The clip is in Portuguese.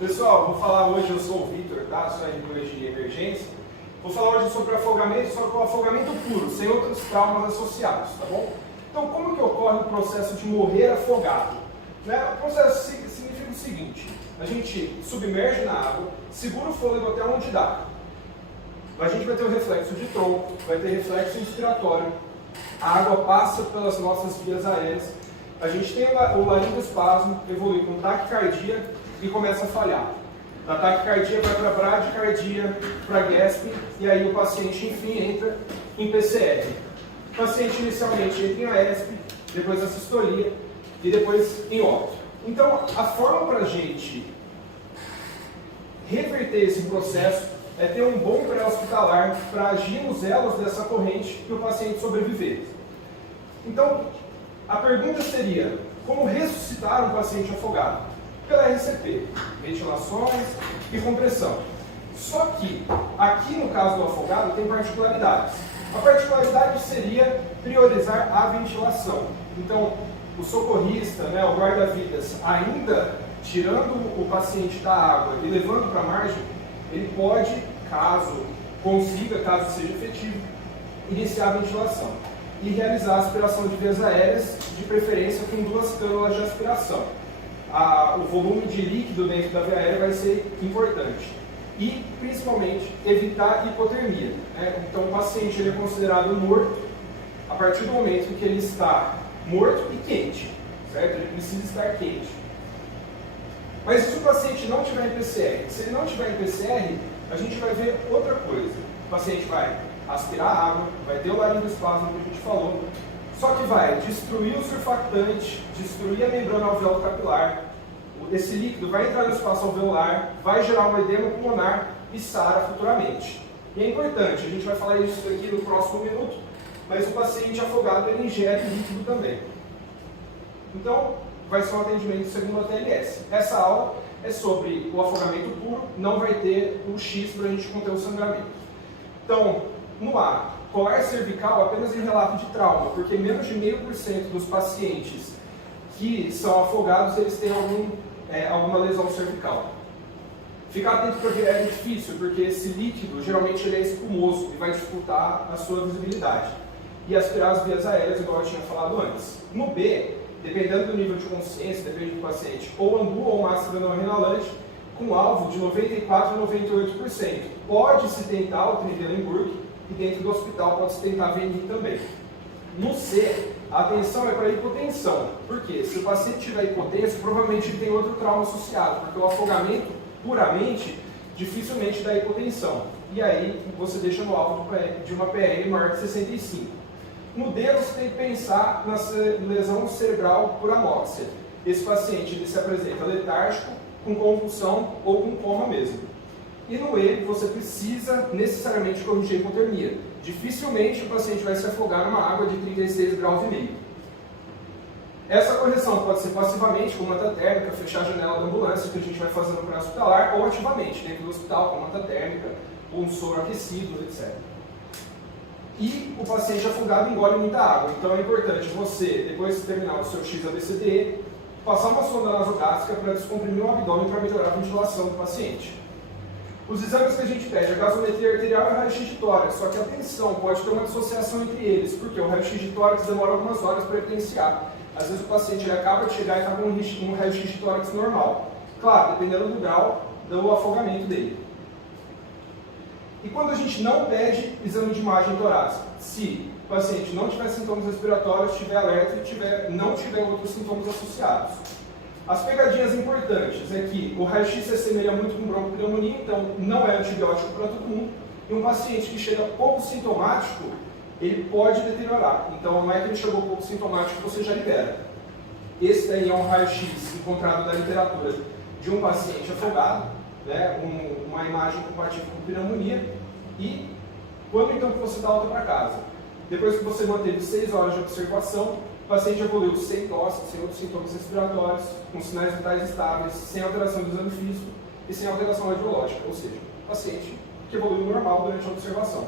Pessoal, vou falar hoje, eu sou o Vitor, tá? Sou editor de emergência. Vou falar hoje sobre afogamento, só que o afogamento puro, sem outros traumas associados, tá bom? Então, como que ocorre o processo de morrer afogado? Né? O processo significa o seguinte: a gente submerge na água, segura o fôlego até onde dá. A gente vai ter o reflexo de tronco, vai ter reflexo inspiratório, a água passa pelas nossas vias aéreas, a gente tem o laringoespasmo, evolui com taquicardia e começa a falhar. Da taquicardia vai para bradicardia, para gasping, e aí o paciente, enfim, entra em PCR. O paciente inicialmente entra em AESP, depois a sistolia e depois em óbito. Então, a forma para a gente reverter esse processo é ter um bom pré-hospitalar para agir nos elos dessa corrente e o paciente sobreviver. Então, a pergunta seria: como ressuscitar um paciente afogado? Pela RCP, ventilações e compressão. Só que, aqui no caso do afogado, tem particularidades. A particularidade seria priorizar a ventilação. Então, o socorrista, né, o guarda-vidas, ainda tirando o paciente da água e levando para a margem, ele pode, caso consiga, caso seja efetivo, iniciar a ventilação e realizar a aspiração de vias aéreas, de preferência com 2 cânulas de aspiração. O volume de líquido dentro da via aérea vai ser importante. E, principalmente, evitar hipotermia. Né? Então, o paciente ele é considerado morto a partir do momento em que ele está morto e quente, certo? Ele precisa estar quente. Mas se o paciente não tiver em PCR, se ele não tiver em PCR, a gente vai ver outra coisa. O paciente vai aspirar água, vai ter o laringoespasmo que a gente falou, só que vai destruir o surfactante, destruir a membrana alveolo-capilar, esse líquido vai entrar no espaço alveolar, vai gerar um edema pulmonar e SARA futuramente. E é importante, a gente vai falar isso aqui no próximo minuto, mas o paciente afogado ele ingere líquido também. Então, vai ser um atendimento segundo a TLS. Essa aula é sobre o afogamento puro, não vai ter o X para a gente conter o sangramento. Então, no A, colar cervical apenas em relato de trauma, porque menos de 0,5% dos pacientes que são afogados, eles têm alguma lesão cervical. Ficar atento para ver é difícil, porque esse líquido, geralmente, ele é espumoso e vai dificultar a sua visibilidade. E aspirar as vias aéreas, igual eu tinha falado antes. No B, dependendo do nível de consciência, depende do paciente, ou AMBU ou massa adenoinalante, com alvo de 94% a 98%. Pode-se tentar o Trendelenburg, e dentro do hospital pode-se tentar VNI também. No C, a atenção é para hipotensão. Por quê? Se o paciente tiver hipotenso, provavelmente ele tem outro trauma associado, porque o afogamento, puramente, dificilmente dá hipotensão. E aí, você deixa no alvo de uma PL maior que 65. No D, você tem que pensar na lesão cerebral por anóxia. Esse paciente ele se apresenta letárgico, com convulsão ou com coma mesmo. E no E, você precisa necessariamente corrigir a hipotermia. Dificilmente o paciente vai se afogar numa água de 36 graus e meio. Essa correção pode ser passivamente, com manta térmica, fechar a janela da ambulância, que a gente vai fazendo no pré-hospitalar, ou ativamente, dentro do hospital, com manta térmica, ou um soro aquecido, etc. E o paciente afogado engole muita água, então é importante você, depois de terminar o seu XABCDE, passar uma sonda nasogástrica para descomprimir o abdômen para melhorar a ventilação do paciente. Os exames que a gente pede, a gasometria arterial e o raio-x de tórax, só que atenção, pode ter uma dissociação entre eles, porque o raio-x de tórax demora algumas horas para evidenciar. Às vezes o paciente ele acaba de chegar e está com um raio-x de tórax normal. Claro, dependendo do grau do afogamento dele. E quando a gente não pede exame de imagem torácica? Se o paciente não tiver sintomas respiratórios, estiver alerta e não tiver outros sintomas associados. As pegadinhas importantes é que o raio-x se assemelha muito com broncopneumonia, então não é antibiótico para todo mundo. E um paciente que chega pouco sintomático, ele pode deteriorar. Então não é que ele chegou pouco sintomático que você já libera. Esse daí é um raio-x encontrado na literatura de um paciente afogado, né, uma imagem compatível com pneumonia. E quando então que você dá alta para casa? Depois que você manteve 6 horas de observação, o paciente evoluiu sem tosse, sem outros sintomas respiratórios, com sinais vitais estáveis, sem alteração do exame físico e sem alteração radiológica, ou seja, o paciente que evoluiu normal durante a observação.